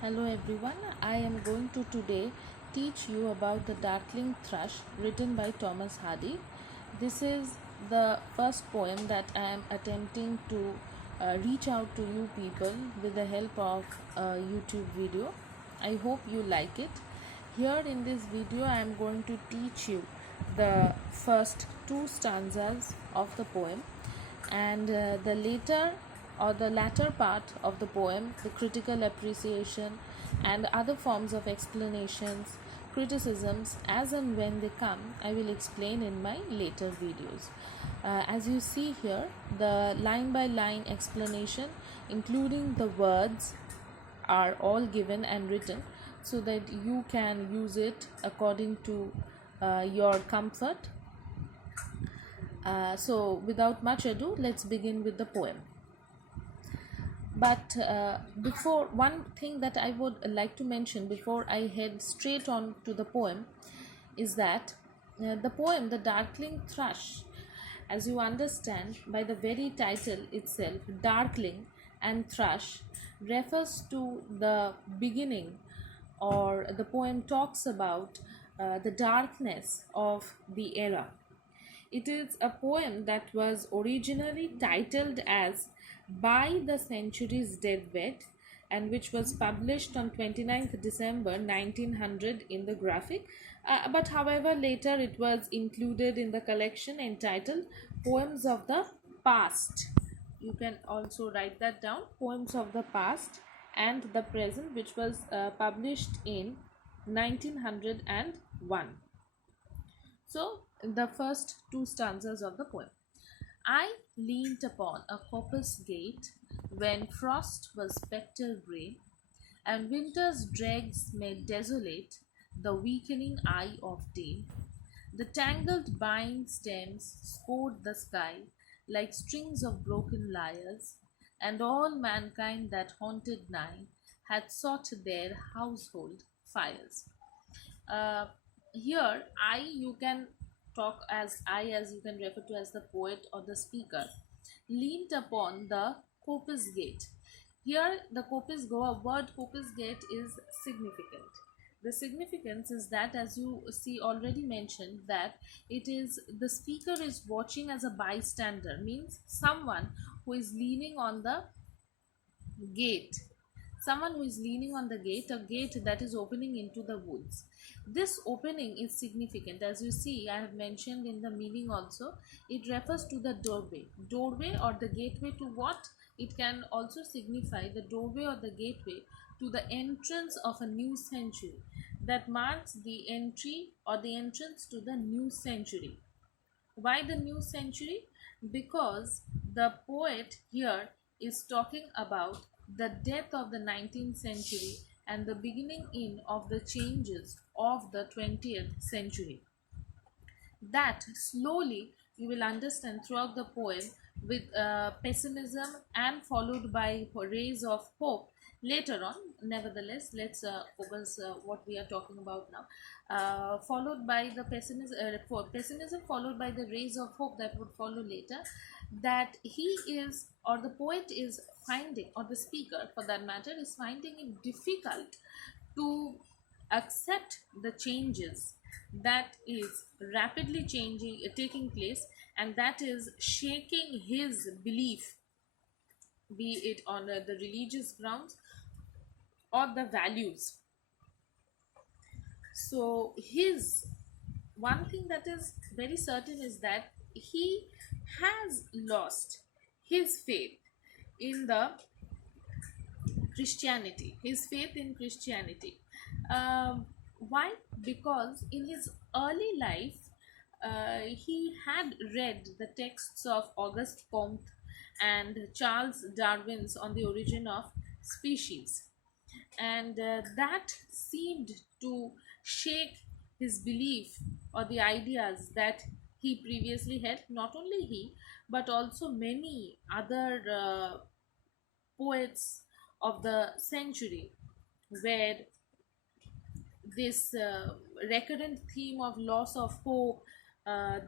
Hello everyone, I am going to today teach you about the Darkling Thrush written by Thomas Hardy. This is the first poem that I am attempting to reach out to you people with the help of a YouTube video. I hope you like it. Here in this video I am going to teach you the first two stanzas of the poem and the latter part of the poem, the critical appreciation and other forms of explanations, criticisms as and when they come, I will explain in my later videos. As you see here, the line by line explanation including the words are all given and written so that you can use it according to your comfort. So without much ado, let's begin with the poem. But before, one thing that I would like to mention before I head straight on to the poem is that the poem, The Darkling Thrush, as you understand by the very title itself, Darkling and Thrush, refers to the beginning, or the poem talks about the darkness of the era. It is a poem that was originally titled as By the Century's Deathbed and which was published on 29th December 1900 in the Graphic. But however, later it was included in the collection entitled Poems of the Past. You can also write that down, Poems of the Past and the Present, which was published in 1901. So, the first two stanzas of the poem. I leaned upon a coppice gate when frost was spectre grey, and winter's dregs made desolate the weakening eye of day. The tangled vine stems scored the sky like strings of broken lyres, and all mankind that haunted nigh had sought their household fires. uh, Here I, you can talk as I, as you can refer to as the poet or the speaker, leaned upon the coppice gate. Here the coppice word coppice gate is significant. The significance is that, as you see already mentioned, that it is the speaker is watching as a bystander, means someone who is leaning on the gate, someone who is leaning on the gate, a gate that is opening into the woods. This opening is significant. As you see, I have mentioned in the meaning also, it refers to the doorway or the gateway to what? It can also signify the doorway or the gateway to the entrance of a new century, that marks the entry or the entrance to the new century. Why the new century? Because the poet here is talking about the death of the 19th century and the beginning in of the changes of the 20th century. That slowly you will understand throughout the poem, with pessimism and followed by rays of hope later on. Nevertheless, let's focus what we are talking about now. Followed by the pessimism followed by the rays of hope that would follow later, that he is, or the poet is finding, or the speaker for that matter, is finding it difficult to accept the changes that is rapidly changing taking place, and that is shaking his belief, be it on the religious grounds or the values. So his, one thing that is very certain is that he has lost his faith in the Christianity, his faith in Christianity. Why? Because in his early life, he had read the texts of Auguste Comte and Charles Darwin's On the Origin of Species, and that seemed to shake his belief or the ideas that he previously had. Not only he, but also many other poets of the century, where this recurrent theme of loss of hope,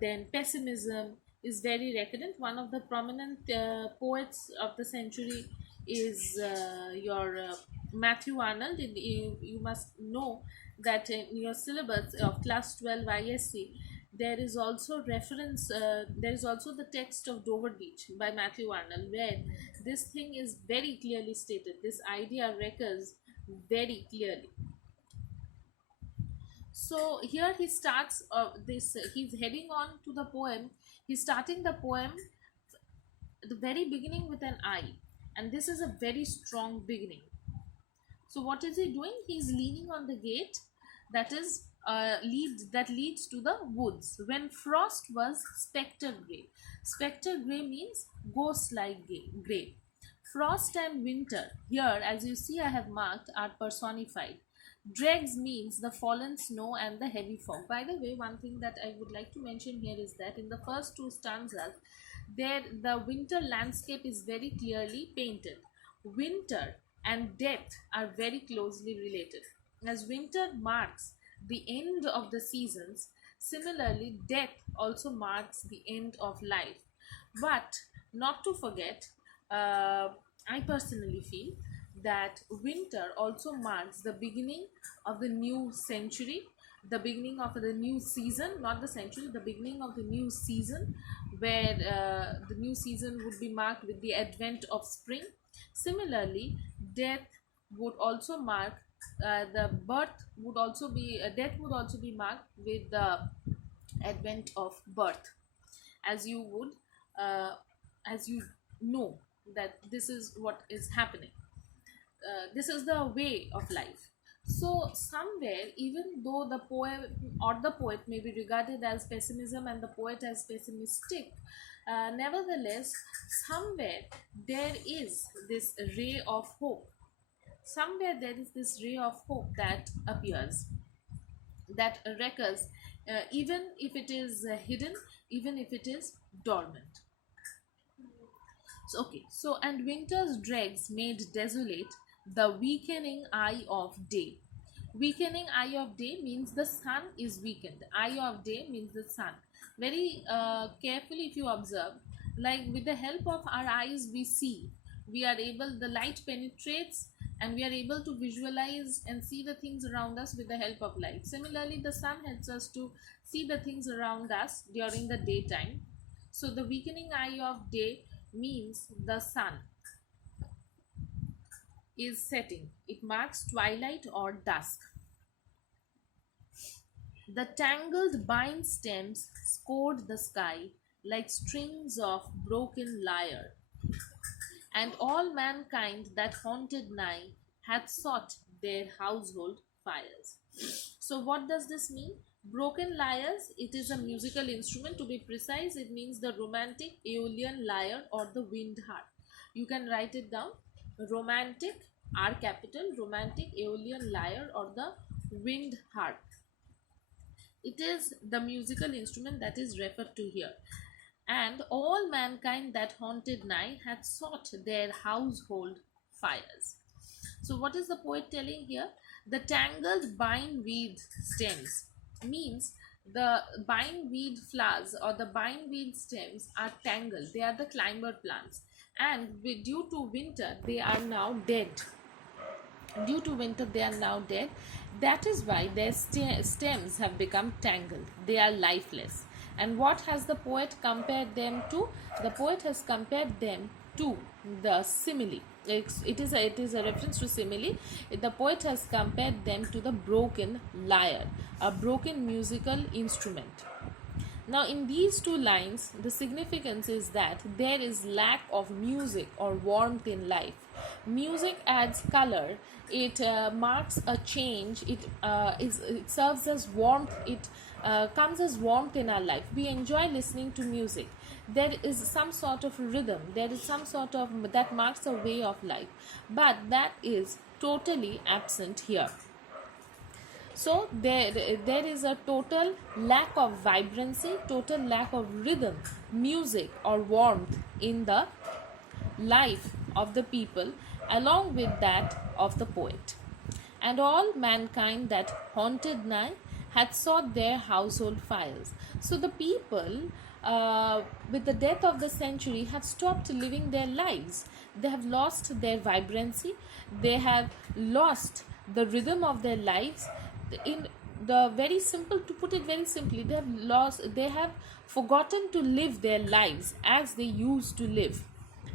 then pessimism, is very recurrent. One of the prominent poets of the century is your Matthew Arnold. You must know that in your syllabus of class 12 ISC, there is also reference, there is also the text of Dover Beach by Matthew Arnold, where this thing is very clearly stated. This idea recurs very clearly. So here he starts he's heading on to the poem. He's starting the poem at the very beginning with an I, and this is a very strong beginning. So what is he doing? He's leaning on the gate that is that leads to the woods. When frost was spectre gray. Spectre gray means ghost-like gray. Frost and winter here, as you see, I have marked, are personified. Dregs means the fallen snow and the heavy fog. By the way, one thing that I would like to mention here is that in the first two stanzas, there the winter landscape is very clearly painted. Winter and death are very closely related. As winter marks the end of the seasons, similarly, death also marks the end of life. But not to forget, I personally feel that winter also marks the beginning of the new century, the beginning of the new season, not the century, the beginning of the new season, where the new season would be marked with the advent of spring. Similarly, death would also mark the birth would also be death would also be marked with the advent of birth, as you would as you know that this is what is happening. This is the way of life. So somewhere, even though the poem or the poet may be regarded as pessimism and the poet as pessimistic, nevertheless, somewhere there is this ray of hope. Somewhere there is this ray of hope that appears, that recurs, even if it is hidden, even if it is dormant. So, okay, so and winter's dregs made desolate the weakening eye of day. Weakening eye of day means the sun is weakened. Eye of day means the sun. Very carefully, if you observe, like with the help of our eyes, we see. We are able, the light penetrates and we are able to visualize and see the things around us with the help of light. Similarly, the sun helps us to see the things around us during the daytime. So the weakening eye of day means the sun is setting. It marks twilight or dusk. The tangled vine stems scored the sky like strings of broken lyre, and all mankind that haunted nigh hath sought their household fires. So what does this mean? Broken lyres, it is a musical instrument. To be precise, it means the romantic Aeolian lyre or the wind harp. You can write it down. Romantic, R capital, romantic Aeolian lyre or the wind harp. It is the musical instrument that is referred to here. And all mankind that haunted nigh hath sought their household fires. So what is the poet telling here? The tangled bindweed stems means the bindweed flowers or the bindweed stems are tangled. They are the climber plants, and due to winter they are now dead. Due to winter they are now dead. That is why their stems have become tangled. They are lifeless. And what has the poet compared them to? The poet has compared them to the simile. It is a reference to simile. The poet has compared them to the broken lyre, a broken musical instrument. Now in these two lines, the significance is that there is lack of music or warmth in life. Music adds color. It marks a change. It serves as warmth. It comes as warmth in our life. We enjoy listening to music. There is some sort of rhythm. There is some sort of that marks a way of life. But that is totally absent here. So there is a total lack of vibrancy, total lack of rhythm, music or warmth in the life of the people, along with that of the poet. And all mankind that haunted nigh had sought their household fires. So the people with the death of the century, have stopped living their lives. They have lost their vibrancy, they have lost the rhythm of their lives. In the very simple, to put it very simply, they have forgotten to live their lives as they used to live,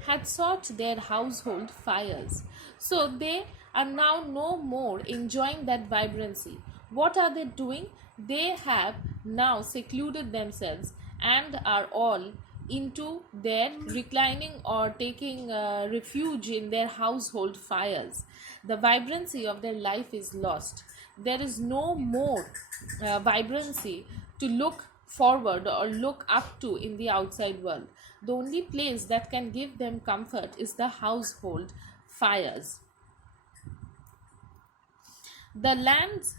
had sought their household fires. So they are now no more enjoying that vibrancy. What are they doing? They have now secluded themselves and are all into their reclining or taking refuge in their household fires. The vibrancy of their life is lost. There is no more vibrancy to look forward or look up to in the outside world. The only place that can give them comfort is the household fires. The lands